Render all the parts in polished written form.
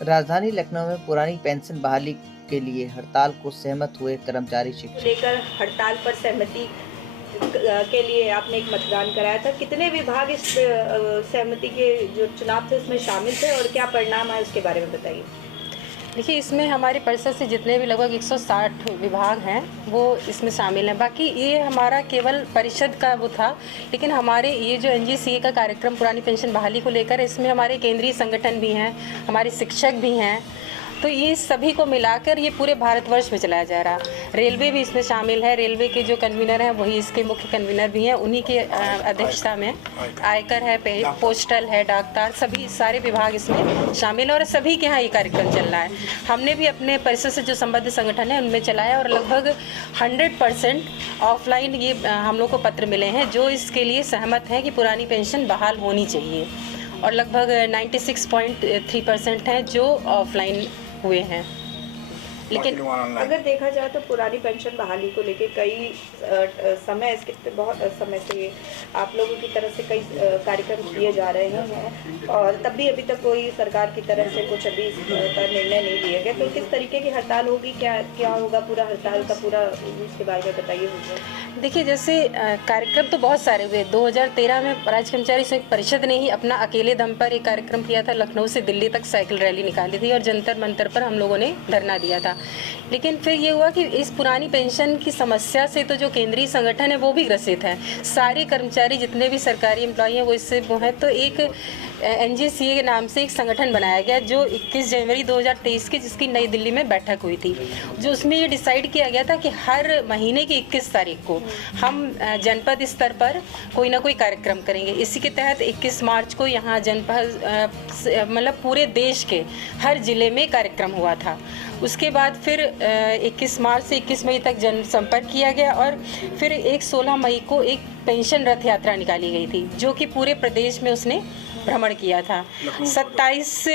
राजधानी लखनऊ में पुरानी पेंशन बहाली के लिए हड़ताल को सहमत हुए कर्मचारी शिक्षक। लेकर हड़ताल पर सहमति के लिए आपने एक मतदान कराया था। कितने विभाग इस सहमति के जो चुनाव थे उसमें शामिल थे और क्या परिणाम है उसके बारे में बताइए। देखिए, इसमें हमारी परिषद से जितने भी लगभग 160 विभाग हैं वो इसमें शामिल हैं। बाकी ये हमारा केवल परिषद का वो था, लेकिन हमारे ये जो एनजीसीए का कार्यक्रम पुरानी पेंशन बहाली को लेकर, इसमें हमारे केंद्रीय संगठन भी हैं, हमारे शिक्षक भी हैं, तो ये सभी को मिलाकर ये पूरे भारतवर्ष में चलाया जा रहा। रेलवे भी इसमें शामिल है। रेलवे के जो कन्वीनर हैं वही इसके मुख्य कन्वीनर भी हैं, उन्हीं के अध्यक्षता में आयकर है, पोस्टल है, डाकतार, सभी सारे विभाग इसमें शामिल हैं और सभी के यहाँ ये कार्यक्रम चल रहा है। हमने भी अपने परिषद से जो संबद्ध संगठन है उनमें चलाया और लगभग 100% ऑफलाइन ये हम लोग को पत्र मिले हैं जो इसके लिए सहमत हैं कि पुरानी पेंशन बहाल होनी चाहिए, और लगभग 96.3% हैं जो ऑफलाइन हुए हैं। लेकिन अगर देखा जाए तो पुरानी पेंशन बहाली को लेके कई बहुत समय से आप लोगों की तरफ से कई कार्यक्रम किए जा रहे हैं और तब भी अभी तक कोई सरकार की तरफ से कुछ अभी का निर्णय नहीं लिया गया, तो किस तरीके की हड़ताल होगी, क्या होगा पूरा हड़ताल का पूरा उसके बारे में बताइए। देखिए, जैसे कार्यक्रम तो बहुत सारे हुए। 2013 में राज्य कर्मचारी संयुक्त परिषद ने ही अपना अकेले दम पर एक कार्यक्रम किया था। लखनऊ से दिल्ली तक साइकिल रैली निकाली थी और जंतर मंतर पर हम लोगों ने धरना दिया था। लेकिन फिर ये हुआ कि इस पुरानी पेंशन की समस्या से तो जो केंद्रीय संगठन है वो भी ग्रसित है। सारे कर्मचारी जितने भी सरकारी एम्प्लॉई हैं वो इससे वो हैं, तो एक एनजीसीए के नाम से एक संगठन बनाया गया जो 21 जनवरी 2023 की जिसकी नई दिल्ली में बैठक हुई थी, जो उसमें ये डिसाइड किया गया था कि हर महीने की 21 तारीख को हम जनपद स्तर पर कोई ना कोई कार्यक्रम करेंगे। इसी के तहत 21 मार्च को यहाँ जनपद मतलब पूरे देश के हर जिले में कार्यक्रम हुआ था। उसके बाद फिर 21 मार्च से 21 मई तक जनसंपर्क किया गया और फिर 16 मई को एक पेंशन रथ यात्रा निकाली गई थी जो कि पूरे प्रदेश में उसने भ्रमण किया था। 27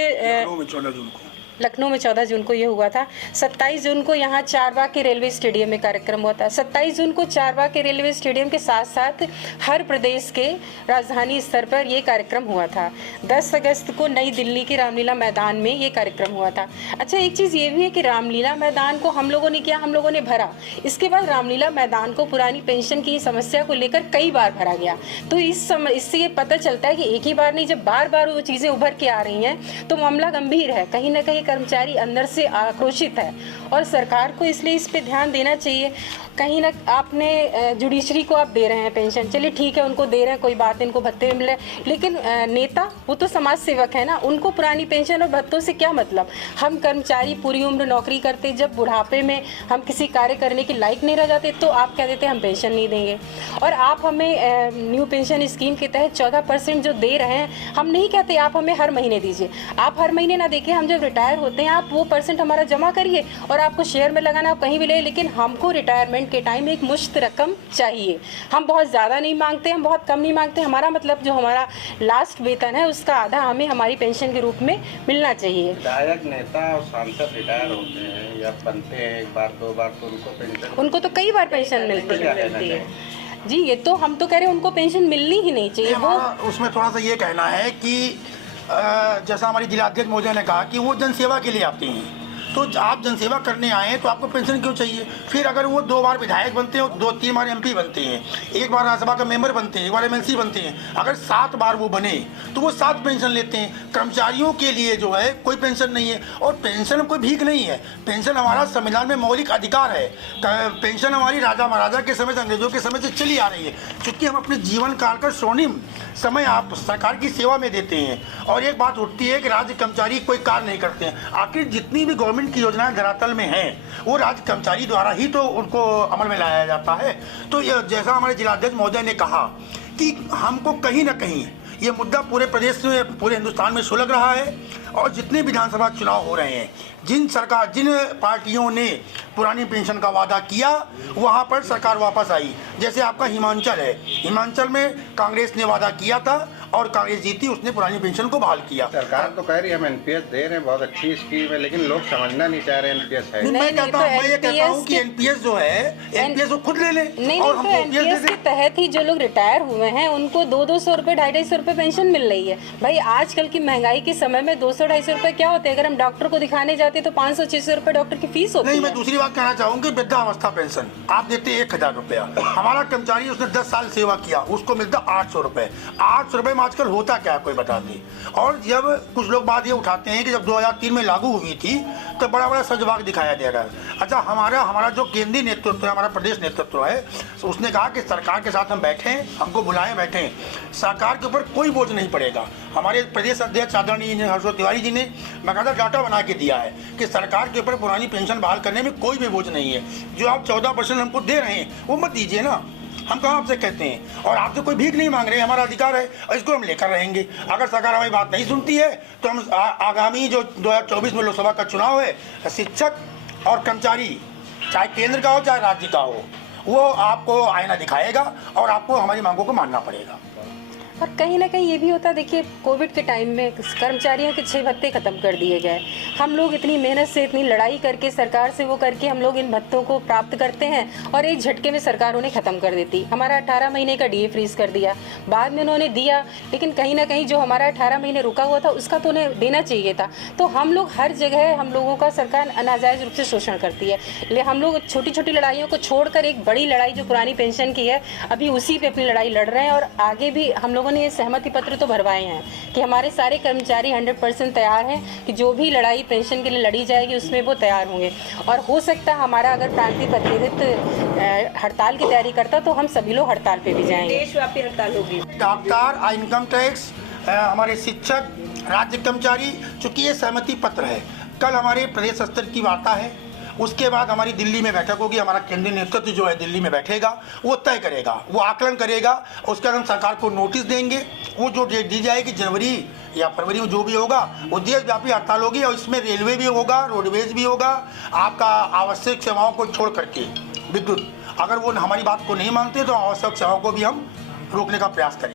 लखनऊ में 14 जून को ये हुआ था। 27 जून को यहाँ चारबाग के रेलवे स्टेडियम में कार्यक्रम हुआ था। 27 जून को चारबाग के रेलवे स्टेडियम के साथ साथ हर प्रदेश के राजधानी स्तर पर ये कार्यक्रम हुआ था। 10 अगस्त को नई दिल्ली के रामलीला मैदान में ये कार्यक्रम हुआ था। अच्छा, एक चीज़ ये भी है कि रामलीला मैदान को हम लोगों ने किया, हम लोगों ने भरा। इसके बाद रामलीला मैदान को पुरानी पेंशन की समस्या को लेकर कई बार भरा गया। तो इससे ये पता चलता है कि एक ही बार नहीं, जब बार बार वो चीज़ें उभर के आ रही हैं तो मामला गंभीर है। कहीं ना कहीं कर्मचारी अंदर से आक्रोशित है और सरकार को इसलिए इस पे ध्यान देना चाहिए। कहीं ना आपने जुडिशरी को आप दे रहे हैं पेंशन, चलिए ठीक है, उनको दे रहे हैं, कोई बात, इनको भत्ते मिले, लेकिन नेता वो तो समाज सेवक है ना, उनको पुरानी पेंशन और भत्तों से क्या मतलब। हम कर्मचारी पूरी उम्र नौकरी करते, जब बुढ़ापे में हम किसी कार्य करने के लायक नहीं रह जाते तो आप कह देते हम पेंशन नहीं देंगे। और आप हमें न्यू पेंशन स्कीम के तहत 14% जो दे रहे हैं, हम नहीं कहते आप हमें हर महीने दीजिए, आप हर महीने ना देखिए, हम जब रिटायर होते हैं आप वो % हमारा जमा करिए और आपको शेयर में लगाना, आप कहीं भी ले, लेकिन हमको रिटायरमेंट के टाइम एक मुश्त रकम चाहिए। हम बहुत ज़्यादा नहीं मांगते, हम बहुत कम नहीं मांगते, हमारा मतलब जो हमारा लास्ट वेतन है उसका आधा हमें हमारी पेंशन के रूप में मिलना चाहिए। विधायक, नेता और सांसद रिटायर होते हैं या बनते हैं एक बार दो बार तो उनको तो कई बार पेंशन मिलती है जी। ये तो हम तो कह रहे हैं उनको पेंशन मिलनी ही नहीं चाहिए। वो उसमें थोड़ा सा ये कहना है कि जैसा हमारी जिलाध्यक्ष महोदय ने कहा कि वो जनसेवा के लिए आते हैं, तो आप जनसेवा करने आए हैं तो आपको पेंशन क्यों चाहिए। फिर अगर वो 2 बार विधायक बनते हैं, 2-3 बार MP बनते हैं, 1 बार राज्यसभा का मेंबर बनते हैं, 1 बार MLC बनते हैं, अगर 7 बार वो बने तो वो 7 पेंशन लेते हैं। कर्मचारियों के लिए जो है कोई पेंशन नहीं है और पेंशन कोई भीख नहीं है। पेंशन हमारा संविधान में मौलिक अधिकार है। पेंशन हमारी राजा महाराजा के समय से, अंग्रेजों के समय से चली आ रही है, क्योंकि हम अपने जीवन काल का स्वर्णिम समय आप सरकार की सेवा में देते हैं। और एक बात उठती है कि राज्य कर्मचारी कोई कार्य नहीं करते हैं। आखिर जितनी भी गवर्नमेंट की योजनाएं धरातल में हैं वो राज्य कर्मचारी द्वारा ही तो उनको अमल में लाया जाता है। तो जैसा हमारे जिलाध्यक्ष महोदय ने कहा कि हमको कहीं ना कहीं ये मुद्दा पूरे प्रदेश में, पूरे हिंदुस्तान में सुलग रहा है और जितने विधानसभा चुनाव हो रहे हैं, जिन पार्टियों ने पुरानी पेंशन का वादा किया वहाँ पर सरकार वापस आई। जैसे आपका हिमाचल है, हिमाचल में कांग्रेस ने वादा किया था और कांग्रेस जीती, उसने पुरानी पेंशन को बहाल किया। सरकार तो कह रही है हम एनपीएस दे रहे हैं, बहुत अच्छी स्कीम है, लेकिन लोग समझना नहीं चाह रहे एनपीएस है। मैं कहता हूँ कि एनपीएस जो है एनपीएस वो खुद ले ले। नहीं तो एनपीएस के तहत ही जो लोग रिटायर हुए हैं उनको 200-200 रुपए 250-250 रुपए पेंशन मिल रही है। भाई आजकल की महंगाई के समय में 200-250 रुपए क्या होते हैं? अगर हम डॉक्टर को दिखाने जाते तो 500-600 रुपए डॉक्टर की फीस होती है। नहीं, मैं दूसरी बात कहना चाहूँगी, वृद्धावस्था पेंशन आप देते 1000 रुपया, हमारा कर्मचारी उसने 10 साल सेवा किया उसको मिलता 800 रुपए। 800 रुपए में आजकल होता क्या है कोई बता दे। और जब कुछ लोग बात ये उठाते हैं कि जब 2003 में लागू हुई थी तो बड़ा बड़ा सजवाग दिखाया गया है। अच्छा, हमारा जो केंद्रीय नेतृत्व है, हमारा प्रदेश नेतृत्व है, उसने कहा कि सरकार के साथ हम बैठें, हमको बुलाएं, बैठें, सरकार के ऊपर कोई बोझ नहीं पड़ेगा। हमारे प्रदेश अध्यक्ष आदरणीय हर्षवर्धन तिवारी जी ने बाकायदा डाटा बना के दिया है कि सरकार के ऊपर पुरानी पेंशन बहाल करने में कोई भी बोझ नहीं है। जो आप 14% हमको दे रहे हैं वो मत दीजिए ना, हम कहाँ आपसे कहते हैं, और आपसे कोई भीख नहीं मांग रहे हैं, हमारा अधिकार है और इसको हम लेकर रहेंगे। अगर सरकार हमारी बात नहीं सुनती है तो हम आगामी जो 2024 में लोकसभा का चुनाव है, शिक्षक और कर्मचारी चाहे केंद्र का हो चाहे राज्य का हो, वो आपको आईना दिखाएगा और आपको हमारी मांगों को मानना पड़ेगा। और कहीं ना कहीं ये भी होता है, देखिए कोविड के टाइम में कर्मचारियों के 6 भत्ते ख़त्म कर दिए गए। हम लोग इतनी मेहनत से, इतनी लड़ाई करके, सरकार से वो करके हम लोग इन भत्तों को प्राप्त करते हैं और एक झटके में सरकार उन्हें ख़त्म कर देती। हमारा 18 महीने का डीए फ्रीज कर दिया, बाद में उन्होंने दिया, लेकिन कहीं ना कहीं जो हमारा 18 महीने रुका हुआ था उसका तो उन्हें देना चाहिए था। तो हम लोग हर जगह हम लोगों का सरकार नाजायज़ रूप से शोषण करती है। ले हम लोग छोटी छोटी लड़ाइयों को छोड़कर एक बड़ी लड़ाई जो पुरानी पेंशन की है, अभी उसी पे अपनी लड़ाई लड़ रहे हैं। और आगे भी हम लोगों ने ये सहमति पत्र तो भरवाए हैं कि हमारे सारे कर्मचारी 100% तैयार हैं कि जो भी लड़ाई पेंशन के लिए लड़ी जाएगी उसमें वो तैयार होंगे। और हो सकता है हमारा अगर प्रांतीय प्रतिनिधित्व हड़ताल की तैयारी करता तो हम सभी लोग हड़ताल पे भी जाएंगे। देशव्यापी हड़ताल होगी। डॉक्टर, इनकम टैक्स, हमारे शिक्षक, राज्य कर्मचारी, चूंकि ये सहमति पत्र है, कल हमारे प्रदेश स्तर की वार्ता है, उसके बाद हमारी दिल्ली में बैठक होगी। हमारा केंद्रीय नेतृत्व जो है दिल्ली में बैठेगा, वो तय करेगा, वो आकलन करेगा, उसके बाद हम सरकार को नोटिस देंगे। वो जो डेट दी जाएगी जनवरी या फरवरी में जो भी होगा वो देशव्यापी हड़ताल होगी और इसमें रेलवे भी होगा, रोडवेज भी होगा, आपका आवश्यक सेवाओं को छोड़ करके विद्युत, अगर वो हमारी बात को नहीं मानते तो आवश्यक सेवाओं को भी हम रोकने का प्रयास करेंगे।